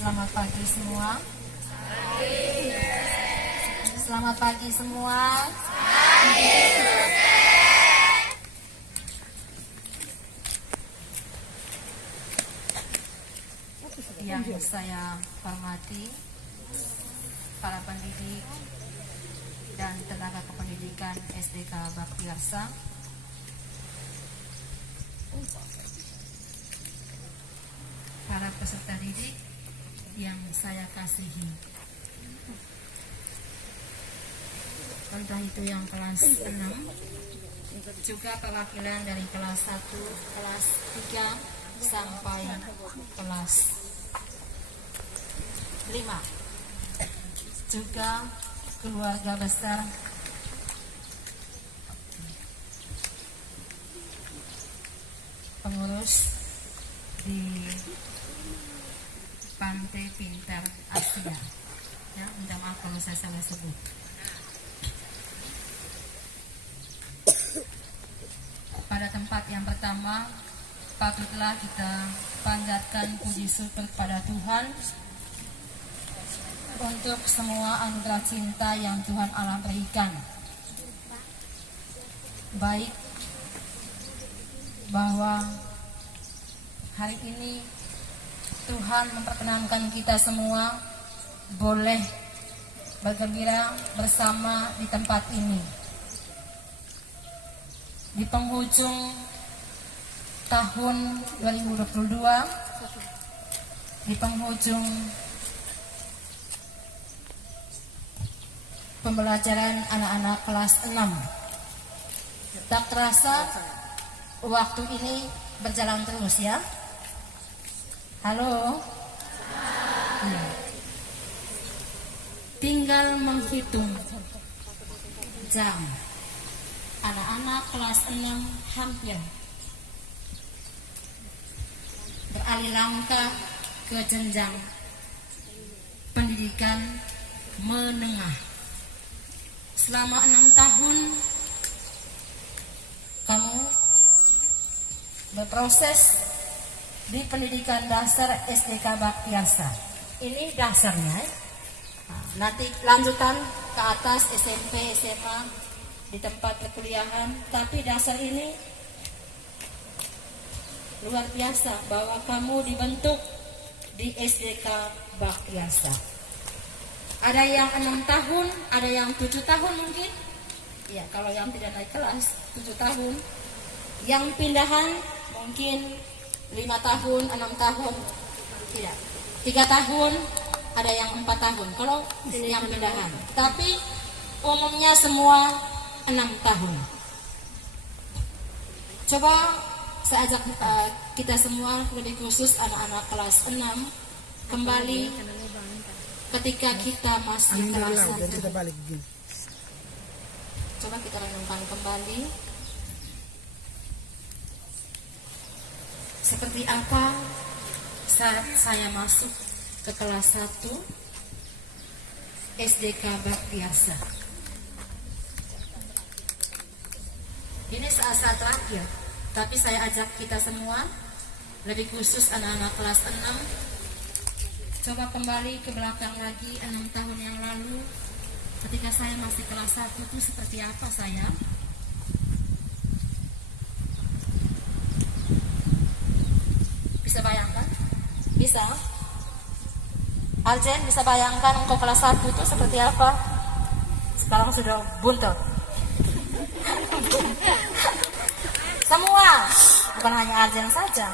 Selamat pagi semua. Selamat pagi semua. Yang saya hormati para pendidik dan tenaga kependidikan SDK Baktiarsa, para peserta didik yang saya kasihi, entah itu yang kelas 6, juga perwakilan dari kelas 1, kelas 3 sampai kelas 5, juga keluarga besar pengurus di Pantai Pintar Asia. Ya, minta maaf kalau saya salah sebut. Pada tempat yang pertama, patutlah kita panjatkan puji syukur kepada Tuhan untuk semua anugerah cinta yang Tuhan Allah berikan. Baik bahwa hari ini Tuhan memperkenankan kita semua boleh bergembira bersama di tempat ini. Di penghujung tahun 2022, di penghujung pembelajaran anak-anak kelas 6, tak terasa waktu ini berjalan terus ya. Halo. Ya. Tinggal menghitung jam. Anak-anak kelas 6 hampir beralih langkah ke jenjang pendidikan menengah. Selama 6 tahun kamu berproses di pendidikan dasar SDK Baktiarsa. Ini dasarnya. Nanti lanjutan ke atas SMP, SMA, di tempat perkuliahan. Tapi dasar ini luar biasa bahwa kamu dibentuk di SDK Baktiarsa. Ada yang 6 tahun, ada yang 7 tahun mungkin. Ya, kalau yang tidak naik kelas 7 tahun. Yang pindahan mungkin 5 tahun, 6 tahun, tidak, 3 tahun, ada yang 4 tahun kalau yang pindahan. Tapi umumnya semua 6 tahun. Coba saya ajak kita semua, lebih khusus anak-anak kelas 6, kembali ketika kita masih kelas 1. Coba kita renungkan kembali. Seperti apa saat saya masuk ke kelas 1 SDK Baktiarsa. Ini saat-saat terakhir, tapi saya ajak kita semua, lebih khusus anak-anak kelas 6, coba kembali ke belakang lagi 6 tahun yang lalu. Ketika saya masih kelas 1 itu seperti apa saya? Bisa bayangkan? Bisa? Aljen bisa bayangkan engkau kelas 1 itu seperti apa? Sekarang sudah buntut. Semua, bukan hanya Aljen saja.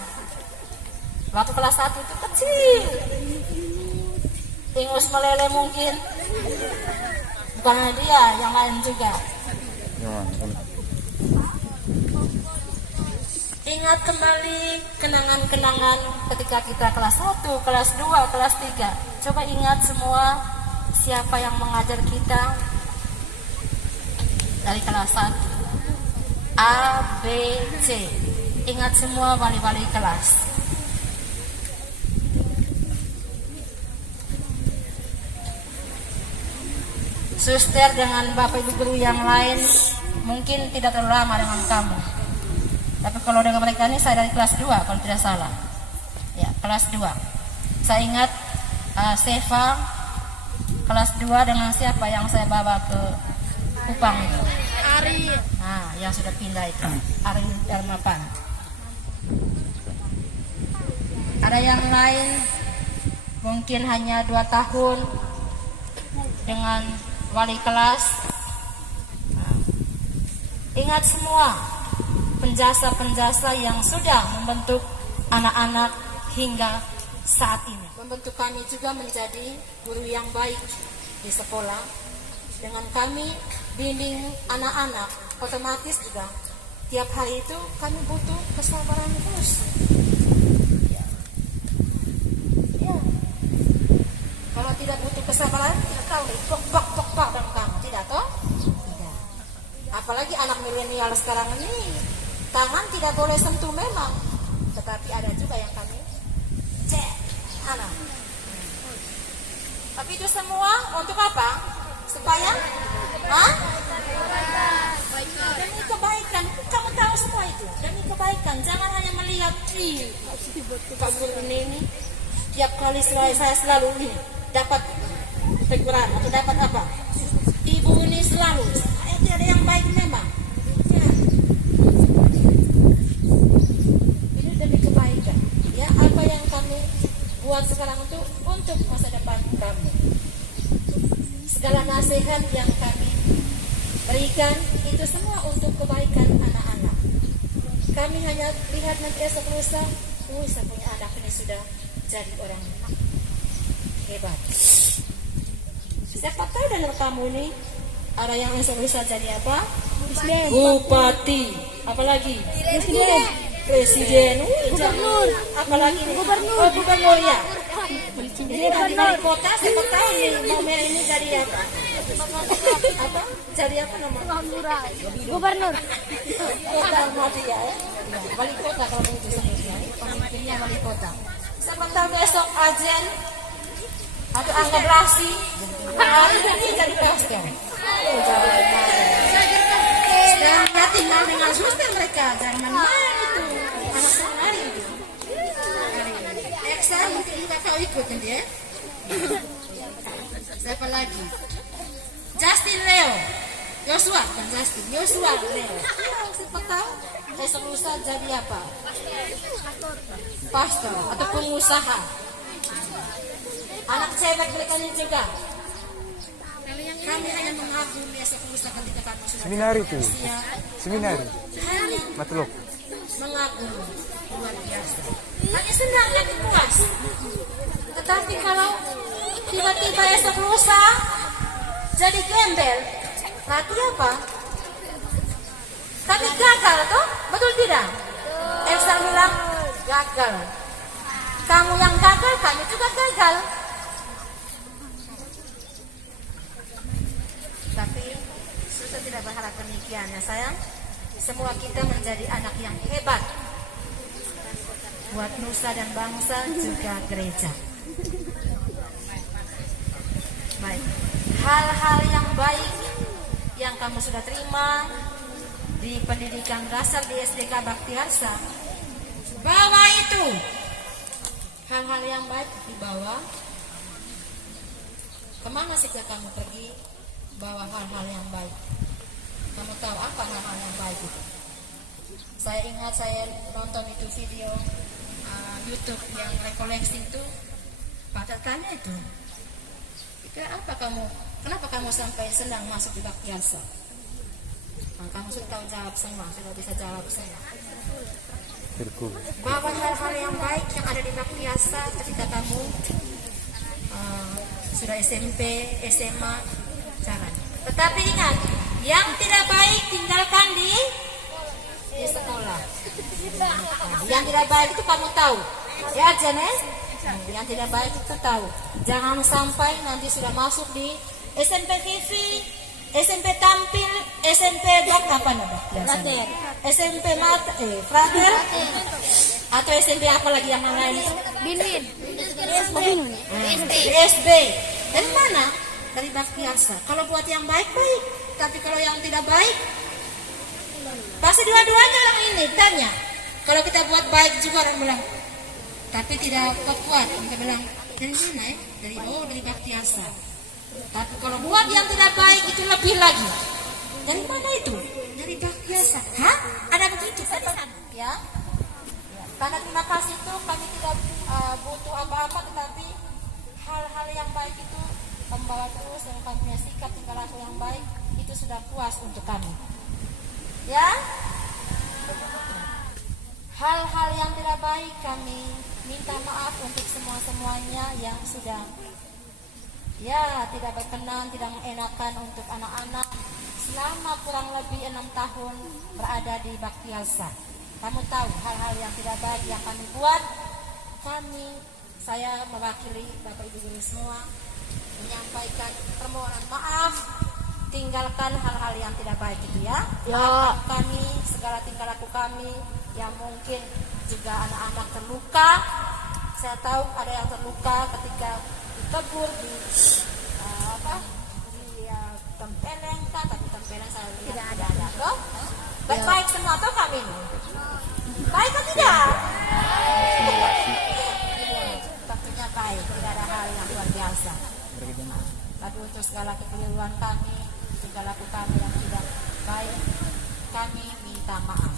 Waktu kelas 1 itu kecil, ingus meleleh mungkin. Bukan hanya dia, yang lain juga. Ingat kembali kenangan-kenangan ketika kita kelas 1, kelas 2, kelas 3. Coba ingat semua siapa yang mengajar kita dari kelas 1. A, B, C. Ingat semua wali-wali kelas. Suster dengan bapak ibu guru yang lain mungkin tidak terlalu lama dengan kamu. Tapi kalau dengan mereka ini saya dari kelas 2 kalau tidak salah. Ya, kelas 2. Saya ingat Seva kelas 2 dengan siapa yang saya bawa ke Kupang itu? Ari. Nah, yang sudah pindah itu Ari Darmapan. Ada yang lain mungkin hanya 2 tahun dengan wali kelas. Nah, ingat semua penjasa-penjasa yang sudah membentuk anak-anak hingga saat ini. Membentuk kami juga menjadi guru yang baik di sekolah. Dengan kami bimbing anak-anak, otomatis juga tiap hari itu kami butuh kesabaran terus. Ya. Kalau tidak butuh kesabaran, tidak tahu nih, pok dan kamu tidak toh? Tidak. Apalagi anak milenial sekarang ini, tangan tidak boleh sentuh memang, tetapi ada juga yang kami cek anak. Tapi itu semua untuk apa? Supaya demi kebaikan. Kamu tahu semua itu demi kebaikan. Jangan hanya melihat Pak Guru ini tiap kali saya selalu ini dapat teguran atau dapat apa, ibu ini selalu itu ada yang baik memang ya. Ini demi kebaikan ya. Apa yang kami buat sekarang itu untuk masa depan kami. Segala nasihat yang kami berikan itu semua untuk kebaikan anak-anak. Kami hanya lihat nanti esok lusa, saya punya anak ini sudah jadi orang hebat. Siapa tahu dengan kamu ini ada yang esok lusa jadi apa? Presiden. Bupati, apalagi presiden, gubernur, apalagi gubernur ya. Ini dari kota, siapa tahu nih mau ini jadi apa? Apa? Jadi apa namanya? Gubernur. Kota Muhammadiyah ya. Wali kota kalau begitu sebutnya. Pemimpinnya wali kota. Siapa tahu besok ajen atau anggadrasi hari ini jadi pastor. Dan ya tinggal dengan suster mereka, jangan main itu. Anak sehari itu. Eksa mungkin juga kau ikut nanti ya. Siapa lagi? Justin Leo, Joshua bukan Justin, Joshua Leo. Siapa tahu esok lusa jadi apa? Pastor atau pengusaha. Anak cewek mereka ini juga. Kami hanya mengagumi esok lusa ketika kami sudah Seminar itu. usia. Seminar. Hanya Matulog. mengagumi luar biasa. Hanya senang dan puas. Tetapi kalau tiba-tiba esok lusa jadi gembel, berarti apa? Kami gagal toh? Betul tidak? Elsa bilang gagal. Kamu yang gagal, kami juga gagal. Tapi susah tidak berharap demikian ya sayang. Semua kita menjadi anak yang hebat buat nusa dan bangsa juga gereja. Baik, hal-hal yang baik yang kamu sudah terima di pendidikan dasar di SDK Baktiarsa, bawa itu hal-hal yang baik dibawa. Kemana sih kamu pergi? Bawa hal-hal yang baik. Kamu tahu apa hal-hal yang baik itu? Saya ingat saya nonton itu video YouTube yang rekoleksi itu, pada tanya itu, apa kamu, kenapa kamu sampai senang masuk di Baktiarsa? Nah, kamu sudah tahu jawab semua, sudah bisa jawab semua. Bawa hal-hal yang baik yang ada di Baktiarsa ketika kamu sudah SMP, SMA, jangan. Tetapi ingat, yang tidak baik tinggalkan di sekolah. Yang tidak baik itu kamu tahu, ya Janes. Yang tidak baik itu tahu. Jangan sampai nanti sudah masuk di SMP TV, SMP tampil, SMP apa nama? SMP Frater, atau SMP apa lagi yang lain itu? Binmin. SB. Dari mana? Dari Baktiarsa. Kalau buat yang baik-baik, tapi kalau yang tidak baik, pasti dua-duanya orang ini tanya. Kalau kita buat baik juga orang bilang, tapi tidak kuat-kuat. Kita bilang, Dari mana ya? Dari Baktiasa. Tapi kalau buat yang tidak baik itu lebih lagi. Dari mana itu? Dari Baktiasa. Hah? Ada begitu? Ya. Karena terima kasih itu kami tidak butuh apa-apa, tetapi hal-hal yang baik itu membawa terus dan kami punya sikap tingkah laku yang baik itu sudah puas untuk kami. Ya. Hal-hal yang tidak baik kami minta maaf untuk semuanya yang sudah tidak berkenan, tidak mengenakan untuk anak-anak selama kurang lebih 6 tahun berada di Baktiasa. Kamu tahu hal-hal yang tidak baik yang kami buat, saya mewakili Bapak Ibu guru semua menyampaikan permohonan maaf. Tinggalkan hal-hal yang tidak baik itu ya. Maafkan kami segala tingkah laku kami yang mungkin juga anak-anak terluka. Saya tahu ada yang terluka ketika ditegur di tempeleng, tapi tempeleng saya lihat tidak ada toh. Baik-baik semua toh kami ini. Baik atau tidak? Tentunya baik, tidak ada hal yang luar biasa. Tapi untuk segala kekeliruan kami, segala laku kami yang tidak baik, kami minta maaf.